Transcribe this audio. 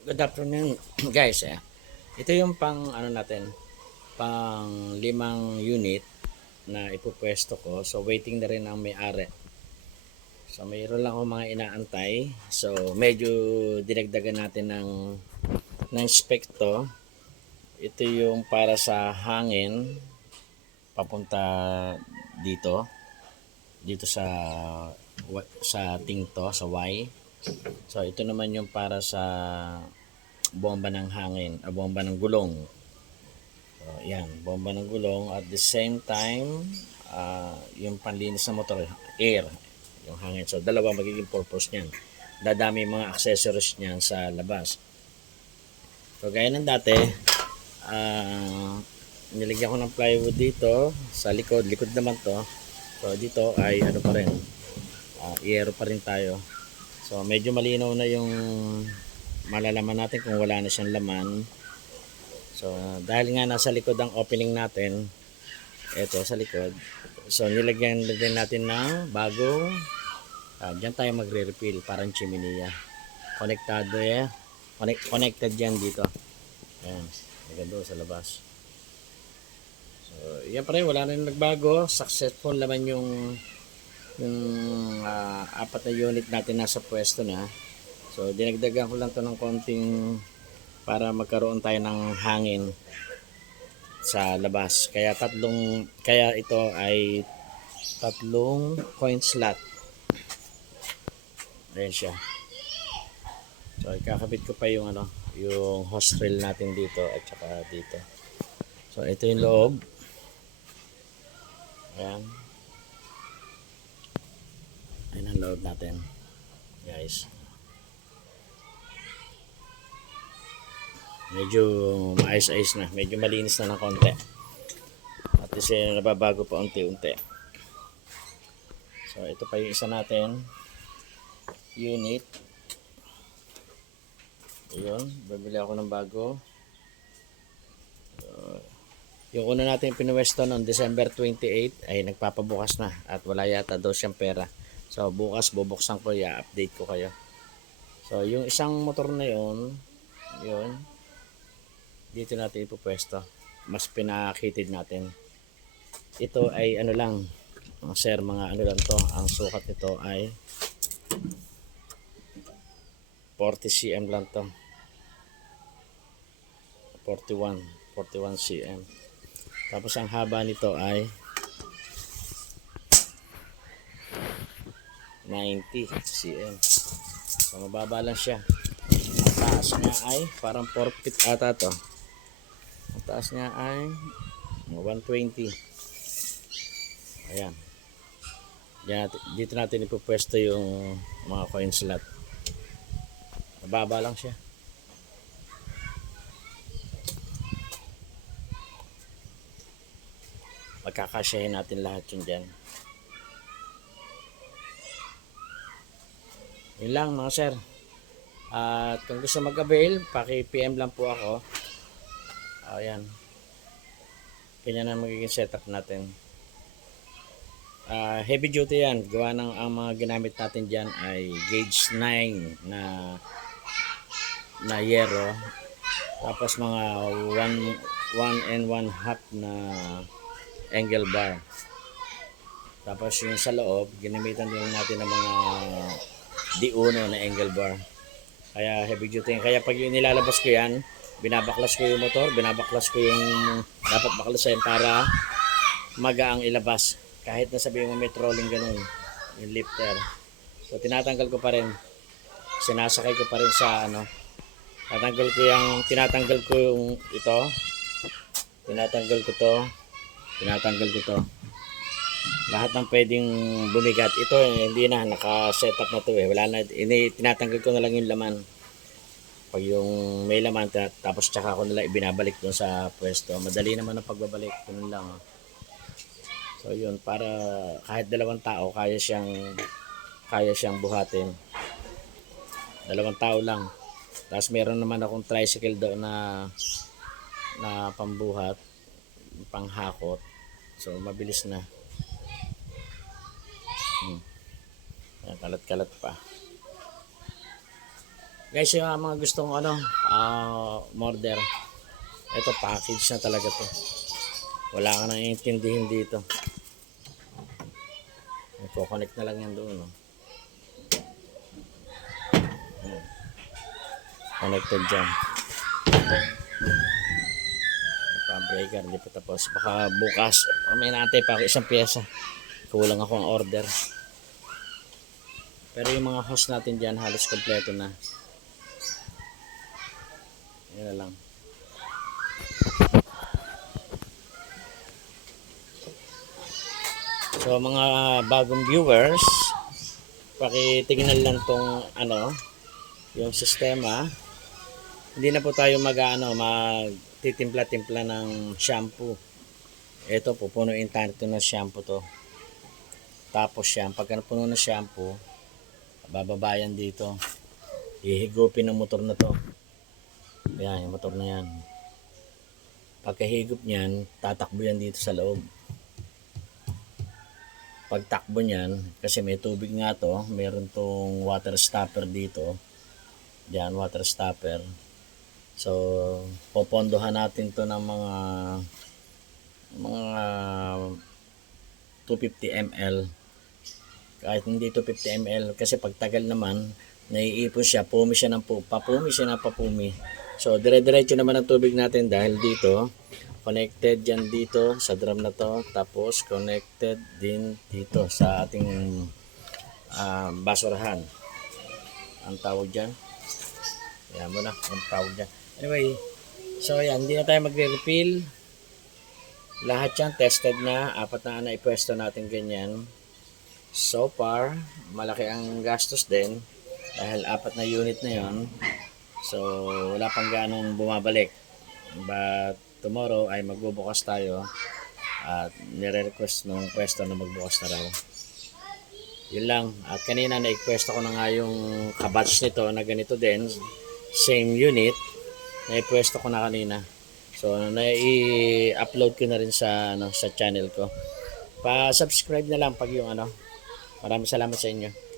Good afternoon, guys. Ito yung pang ano natin, pang 5 unit na ipupwesto ko. So waiting na rin ang may-ari. So mayroon lang ako mga inaantay. So medyo dinagdagan natin ng spec to. Ito yung para sa hangin papunta dito, dito sa tingto, sa Y. So ito naman yung para sa bomba ng hangin, bomba ng gulong. So, yan, bomba ng gulong. At the same time, yung panlinis ng motor, air, yung hangin. So, dalawa magiging purpose niyan. Dadami mga accessories niyan sa labas. So, gaya ng dati, nilagyan ko ng plywood dito sa likod. Likod naman to. So, dito ay ano pa rin, aero pa rin tayo. So, medyo malinaw na yung malalaman natin kung wala na siyang laman. So, dahil nga nasa likod ang opening natin, ito sa likod. So, nilagyan din natin ng bagong, dyan tayo magre-refill, parang chiminea. Konektado connected yan dito. Ayan, maganda sa labas. So, yan pa rin, wala na nagbago. Successful naman yung 4 na unit natin nasa pwesto na. So, dinagdagan ko lang to ng konting para magkaroon tayo ng hangin sa labas. Kaya ito ay 3 coin slot. Ayan siya. So ikakabit ko pa yung yung hose reel natin dito at saka dito. So ito yung loob. Ayan. Ayan ang loob natin, guys. Medyo maayos-ayos na, medyo malinis na ng konti. At kasi nababago pa unti-unti. So ito pa yung isa natin unit. Ayun, bibili ako ng bago. Yung una natin pinuwesto noong December 28 ay nagpapabukas na at wala yata daw siyang pera. So bukas bubuksan ko, i-update ko kayo. So yung isang motor na yun dito natin ipupwesto. Mas pinakitid natin. Ito ay ano lang, sir, mga ano lang to. Ang sukat nito ay 40 cm lang to. 41 cm. Tapos ang haba nito ay 90 cm. So mababa lang siya. Ang taas niya ay parang 4 feet ata to. Ang taas niya ay 120. Ayan. Dito natin ipupwesto yung mga coin slot. Mababa lang siya. Magkakasyahin natin lahat yun dyan. Yun lang mga sir. At kung gusto mag-avail, paki-PM lang po ako. Ayan. Kanya na magiging setup natin. Heavy duty yan. Gawa ng ang mga ginamit natin dyan ay gauge 9 na yero. Tapos mga 1 and 1/2 na angle bar. Tapos yung sa loob, ginamitan din natin ng mga D1 na angle bar. Kaya heavy duty. Kaya pag yung nilalabas ko yan, binabaklas ko yung motor, binabaklas ko yung dapat baklasin para magaang ilabas. Kahit na sabihin mo may trolling ganun, yung lifter. So tinatanggal ko pa rin. Sinasakay ko pa rin sa tinatanggal ko yung ito. Tinatanggal ko to. Lahat ng pwedeng bumigat. Ito hindi na, naka-setup na to Wala na, tinatanggal ko na lang yung laman. Pag yung may laman, tapos tsaka ko nila ibinabalik doon sa pwesto. Madali naman ang pagbabalik. Ganun lang. So yun, para kahit 2 tao, kaya siyang buhatin. 2 tao lang. Tapos meron naman akong tricycle doon na pambuhat, panghakot. So mabilis na. Kalat-kalat pa. Guys, yung mga gustong order, ito package na talaga to. Wala ka nang intindihin dito. Connect na lang yan doon. No? Connected dyan. Pa-breaker, hindi pa tapos. Baka bukas, may naantay pa ako isang pyesa. Kulang ako ang order. Pero yung mga host natin dyan, halos kompleto na. Yan na lang. So mga bagong viewers, pakitingnan lang tong yung sistema. Hindi na po tayo magtitimpla-timpla ng shampoo. Ito pupunuin tayo ng shampoo to. Tapos yan, pagka napuno ng shampoo, bababayan dito. Ihigupin ng motor na to. Yan, yung motor na yan. Pagkahigop niyan, tatakbo yan dito sa loob. Pagtakbo niyan, kasi may tubig nga to, meron tong water stopper dito. Diyan, water stopper. So, popondohan natin to ng mga 250 ml. Kahit hindi 250 ml, kasi pagtagal naman, naiipon siya, papumi siya ng papumi. So, dire-diretso naman ang tubig natin dahil dito, connected yan dito sa drum na to, tapos connected din dito sa ating basurahan. Ang tawag dyan. Yan mo na, ang tawag dyan. Anyway, so yan, hindi na tayo magre-refill. Lahat yan tested na, 4 na naipwesto natin ganyan. So far, malaki ang gastos din dahil 4 na unit na yon. So, wala pang ganong bumabalik. But tomorrow ay magbubukas tayo at nire-request nung pwesto na magbukas na raw. Yun lang. At kanina na-request ko na nga yung kabatch nito na ganito din, same unit, na-pwesto ko na kanina. So na-i-upload ko na rin sa sa channel ko. Pa-subscribe na lang pag yung Maraming salamat sa inyo.